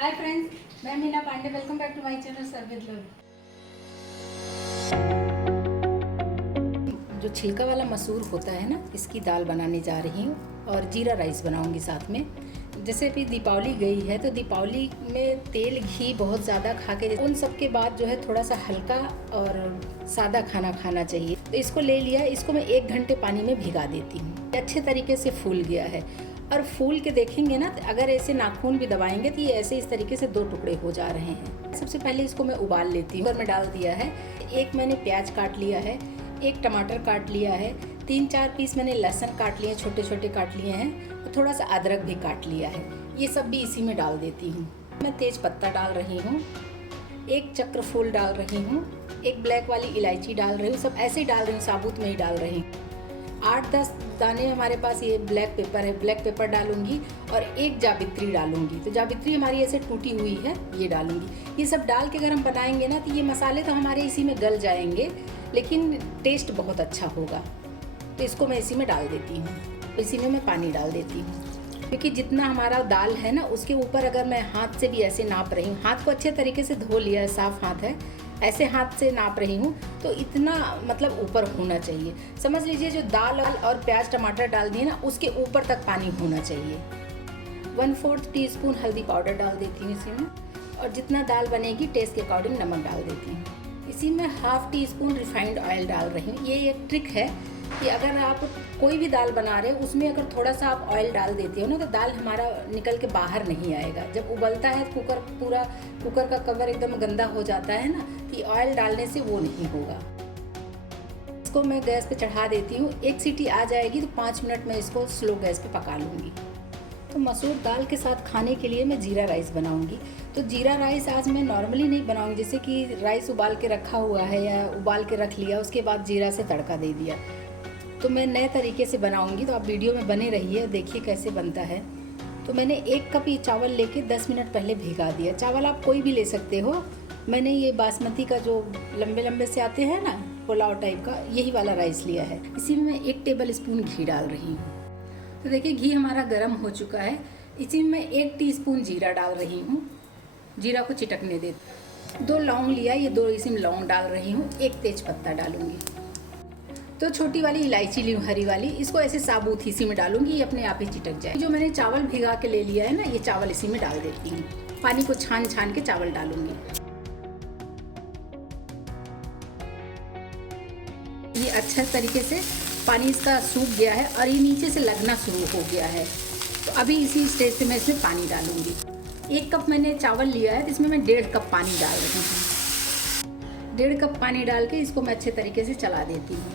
हाय friends, मैं Meena Pandey. Welcome back to my channel serve with love. जो छिलका वाला मसूर होता है ना, इसकी दाल बनाने जा रही हूँ और जीरा राइस बनाऊंगी साथ में। जैसे अभी दीपावली गई है तो दीपावली में तेल घी बहुत ज़्यादा खा के उन सब के बाद जो है थोड़ा सा हल्का और सादा खाना खाना चाहिए। तो इसको ले लिया, इसको मैं 1 घंटे पानी में भिगा देती हूँ। अच्छे तरीके से फूल गया है और फूल के देखेंगे ना, अगर ऐसे नाखून भी दबाएंगे तो ये ऐसे इस तरीके से 2 टुकड़े हो जा रहे हैं। सबसे पहले इसको मैं उबाल लेती हूँ। कुकर में डाल दिया है। एक मैंने प्याज काट लिया है, एक टमाटर काट लिया है, 3-4 पीस मैंने लहसुन काट लिए, छोटे छोटे काट लिए हैं, और थोड़ा सा अदरक भी काट लिया है। ये सब भी इसी में डाल देती हूँ। मैं तेज पत्ता डाल रही हूँ, एक चक्र फूल डाल रही हूँ, एक ब्लैक वाली इलायची डाल रही हूँ। सब ऐसे ही डाल रही हूँ, साबुत में ही डाल रही हूँ। 8-10 दाने हमारे पास ये ब्लैक पेपर है, ब्लैक पेपर डालूंगी और एक जावित्री डालूंगी। तो जावित्री हमारी ऐसे टूटी हुई है, ये डालूंगी। ये सब डाल के अगर हम बनाएंगे ना तो ये मसाले तो हमारे इसी में गल जाएंगे, लेकिन टेस्ट बहुत अच्छा होगा। तो इसको मैं इसी में डाल देती हूँ। इसी में मैं पानी डाल देती हूँ, क्योंकि जितना हमारा दाल है ना उसके ऊपर अगर मैं हाथ से भी ऐसे नाप रही हूँ, हाथ को अच्छे तरीके से धो लिया है, साफ हाथ है, ऐसे हाथ से नाप रही हूँ तो इतना मतलब ऊपर होना चाहिए। समझ लीजिए जो दाल और प्याज टमाटर डाल दिए ना, उसके ऊपर तक पानी होना चाहिए। 1/4 टीस्पून हल्दी पाउडर डाल देती हूँ इसी में, और जितना दाल बनेगी टेस्ट के अकॉर्डिंग नमक डाल देती हूँ। इसी में 1/2 टीस्पून रिफाइंड ऑयल डाल रही हूँ। ये एक ट्रिक है कि अगर आप कोई भी दाल बना रहे हो उसमें अगर थोड़ा सा आप ऑयल डाल देते हो ना, तो दाल हमारा निकल के बाहर नहीं आएगा। जब उबलता है तो कुकर का कवर एकदम गंदा हो जाता है ना, कि ऑयल डालने से वो नहीं होगा। इसको मैं गैस पे चढ़ा देती हूँ। 1 सीटी आ जाएगी तो 5 मिनट में इसको स्लो गैस पे पका लूँगी। तो मसूर दाल के साथ खाने के लिए मैं जीरा राइस बनाऊंगी। तो जीरा राइस आज मैं नॉर्मली नहीं बनाऊंगी, जैसे कि राइस उबाल के रखा हुआ है या उबाल के रख लिया, उसके बाद जीरा से तड़का दे दिया। तो मैं नए तरीके से बनाऊंगी, तो आप वीडियो में बने रहिए, देखिए कैसे बनता है। तो मैंने 1 कप ये चावल लेके 10 मिनट पहले भिगा दिया। चावल आप कोई भी ले सकते हो। मैंने ये बासमती का जो लंबे लंबे से आते हैं ना, पुलाव टाइप का, यही वाला राइस लिया है। इसी में मैं 1 टेबल स्पून घी डाल रही हूँ। तो देखिए घी हमारा गर्म हो चुका है। इसी में मैं 1 टीस्पून जीरा डाल रही हूँ। जीरा को चिटकने दे। 2 लौंग लिया, ये 2 इसी में लौंग डाल रही हूँ। 1 तेज पत्ता डालूंगी। तो छोटी वाली इलायची ली हूँ, हरी वाली, इसको ऐसे साबुत इसी में डालूंगी, ये अपने आप ही चिटक जाए। जो मैंने चावल भिगा के ले लिया है ना, ये चावल इसी में डाल देती हूँ। पानी को छान छान के चावल डालूंगी। ये अच्छा तरीके से पानी इसका सूख गया है और ये नीचे से लगना शुरू हो गया है। तो अभी इसी स्टेज पे मैं इसमें पानी डालूंगी। 1 कप मैंने चावल लिया है, तो इसमें मैं 1.5 कप पानी डाल रही हूँ। 1.5 कप पानी डाल के इसको मैं अच्छे तरीके से चला देती हूँ,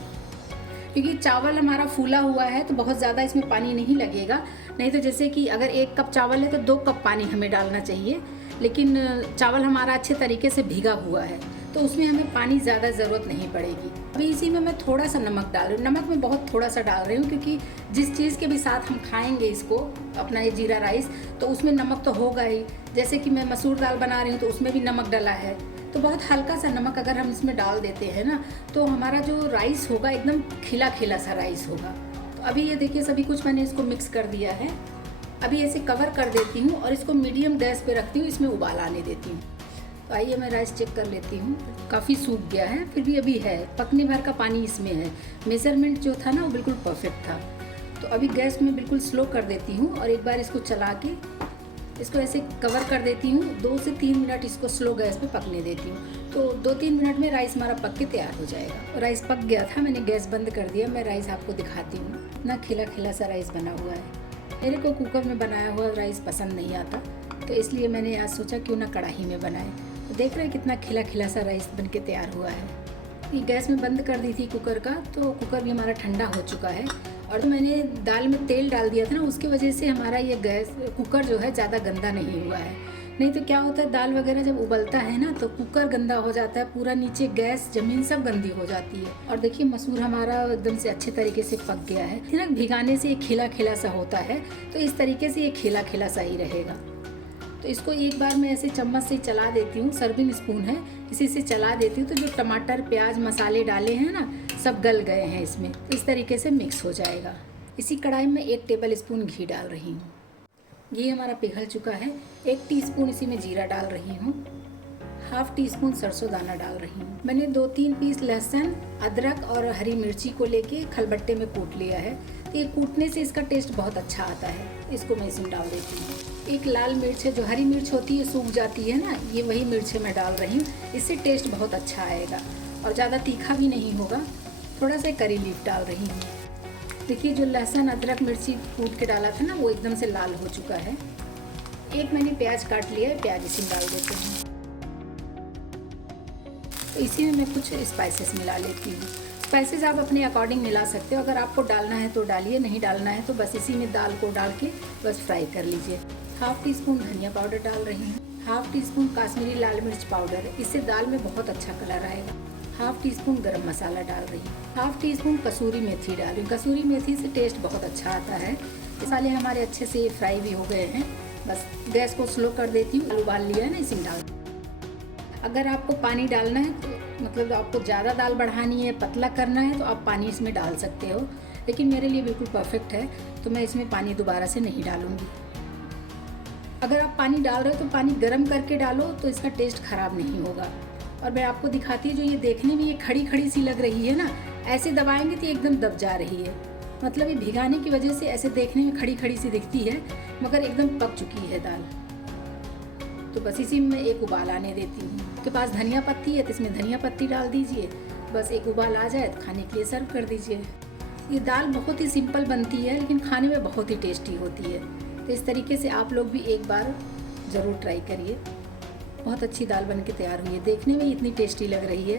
क्योंकि चावल हमारा फूला हुआ है तो बहुत ज़्यादा इसमें पानी नहीं लगेगा। नहीं तो जैसे कि अगर 1 कप चावल है तो 2 कप पानी हमें डालना चाहिए, लेकिन चावल हमारा अच्छे तरीके से भीगा हुआ है तो उसमें हमें पानी ज़्यादा ज़रूरत नहीं पड़ेगी। अभी इसी में मैं थोड़ा सा नमक डाल रही हूँ। नमक मैं बहुत थोड़ा सा डाल रही हूँ, क्योंकि जिस चीज़ के भी साथ हम खाएंगे इसको, अपना ये जीरा राइस, तो उसमें नमक तो होगा ही। जैसे कि मैं मसूर दाल बना रही हूँ तो उसमें भी नमक डला है, तो बहुत हल्का सा नमक अगर हम इसमें डाल देते हैं ना, तो हमारा जो राइस होगा एकदम खिला खिला सा राइस होगा। तो अभी ये देखिए सभी कुछ मैंने इसको मिक्स कर दिया है। अभी ऐसे कवर कर देती हूँ और इसको मीडियम गैस पे रखती हूँ, इसमें उबाल आने देती हूँ। तो आइए मैं राइस चेक कर लेती हूँ। काफ़ी सूख गया है, फिर भी अभी है, पकने भर का पानी इसमें है। मेजरमेंट जो था ना वो बिल्कुल परफेक्ट था। तो अभी गैस में बिल्कुल स्लो कर देती हूँ और एक बार इसको चला के इसको ऐसे कवर कर देती हूँ। 2 से 3 मिनट इसको स्लो गैस पे पकने देती हूँ। तो 2-3 मिनट में राइस हमारा पक के तैयार हो जाएगा। राइस पक गया था, मैंने गैस बंद कर दिया। मैं राइस आपको दिखाती हूँ। इतना खिला खिला सा राइस बना हुआ है। मेरे को कुकर में बनाया हुआ राइस पसंद नहीं आता, तो इसलिए मैंने आज सोचा क्यों ना कढ़ाई में बनाए। तो देख रहे हैं कितना खिला खिला सा राइस बन के तैयार हुआ है। ये गैस में बंद कर दी थी कुकर का, तो कुकर भी हमारा ठंडा हो चुका है। और तो मैंने दाल में तेल डाल दिया था ना, उसकी वजह से हमारा ये कुकर जो है ज़्यादा गंदा नहीं हुआ है। नहीं तो क्या होता है, दाल वगैरह जब उबलता है ना तो कुकर गंदा हो जाता है, पूरा नीचे गैस ज़मीन सब गंदी हो जाती है। और देखिए मसूर हमारा एकदम से अच्छे तरीके से पक गया है ना। भिगाने से ये खिला खिला सा होता है, तो इस तरीके से ये खिला खिला सा ही रहेगा। तो इसको एक बार मैं ऐसे चम्मच से चला देती हूँ, सर्विंग स्पून है, इसी से चला देती हूँ। तो जो टमाटर प्याज मसाले डाले हैं ना, सब गल गए हैं इसमें, तो इस तरीके से मिक्स हो जाएगा। इसी कढ़ाई में 1 टेबल स्पून घी डाल रही हूँ। घी हमारा पिघल चुका है। 1 टीस्पून इसी में जीरा डाल रही हूँ, हाफ टी स्पून सरसों दाना डाल रही हूँ। मैंने 2-3 पीस लहसुन, अदरक और हरी मिर्ची को लेके खलबट्टे में कूट लिया है। तो ये कूटने से इसका टेस्ट बहुत अच्छा आता है। इसको मैं इसमें डाल देती हूँ। एक लाल मिर्च है, जो हरी मिर्च होती है सूख जाती है ना, ये वही मिर्च मैं डाल रही हूँ। इससे टेस्ट बहुत अच्छा आएगा और ज़्यादा तीखा भी नहीं होगा। थोड़ा सा करी लीफ डाल रही हूँ। देखिए जो लहसुन अदरक मिर्ची कूट के डाला था ना, वो एकदम से लाल हो चुका है। एक मैंने प्याज काट लिया है, प्याज इसमें डाल देते हैं। तो इसी में मैं कुछ स्पाइसेस मिला लेती हूँ। स्पाइसेस आप अपने अकॉर्डिंग मिला सकते हो। अगर आपको डालना है तो डालिए, नहीं डालना है तो बस इसी में दाल को डाल के बस फ्राई कर लीजिए। हाफ टी स्पून धनिया पाउडर डाल रही हूँ, हाफ टी स्पून काश्मीरी लाल मिर्च पाउडर, इससे दाल में बहुत अच्छा कलर आएगा। हाफ टी स्पून गरम मसाला डाल रही हूँ, हाफ टी स्पून कसूरी मेथी डाल रही हूँ। कसूरी मेथी से टेस्ट बहुत अच्छा आता है। मसाले हमारे अच्छे से फ्राई भी हो गए हैं। बस गैस को स्लो कर देती हूँ। उबाल लिया है ना, इसमें डाल। अगर आपको पानी डालना है तो मतलब आपको ज़्यादा दाल बढ़ानी है, पतला करना है, तो आप पानी इसमें डाल सकते हो। लेकिन मेरे लिए बिल्कुल परफेक्ट है, तो मैं इसमें पानी दोबारा से नहीं डालूँगी। अगर आप पानी डाल रहे हो तो पानी गर्म करके डालो, तो इसका टेस्ट ख़राब नहीं होगा। और मैं आपको दिखाती हूँ, जो ये देखने में ये खड़ी खड़ी सी लग रही है ना, ऐसे दबाएंगे तो एकदम दब जा रही है। मतलब ये भिगाने की वजह से ऐसे देखने में खड़ी खड़ी सी दिखती है, मगर एकदम पक चुकी है दाल। तो बस इसी में एक उबाल आने देती हूँ। आपके पास धनिया पत्ती है तो इसमें धनिया पत्ती डाल दीजिए। बस एक उबाल आ जाए तो खाने के लिए सर्व कर दीजिए। ये दाल बहुत ही सिंपल बनती है, लेकिन खाने में बहुत ही टेस्टी होती है। तो इस तरीके से आप लोग भी एक बार ज़रूर ट्राई करिए। बहुत अच्छी दाल बन के तैयार हुई है। देखने में इतनी टेस्टी लग रही है,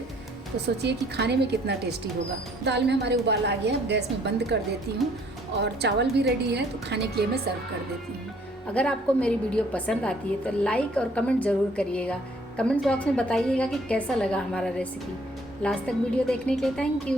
तो सोचिए कि खाने में कितना टेस्टी होगा। दाल में हमारे उबाल आ गया, अब गैस में बंद कर देती हूँ और चावल भी रेडी है, तो खाने के लिए मैं सर्व कर देती हूँ। अगर आपको मेरी वीडियो पसंद आती है तो लाइक और कमेंट ज़रूर करिएगा। कमेंट बॉक्स में बताइएगा कि कैसा लगा हमारा रेसिपी। लास्ट तक वीडियो देखने के लिए थैंक यू।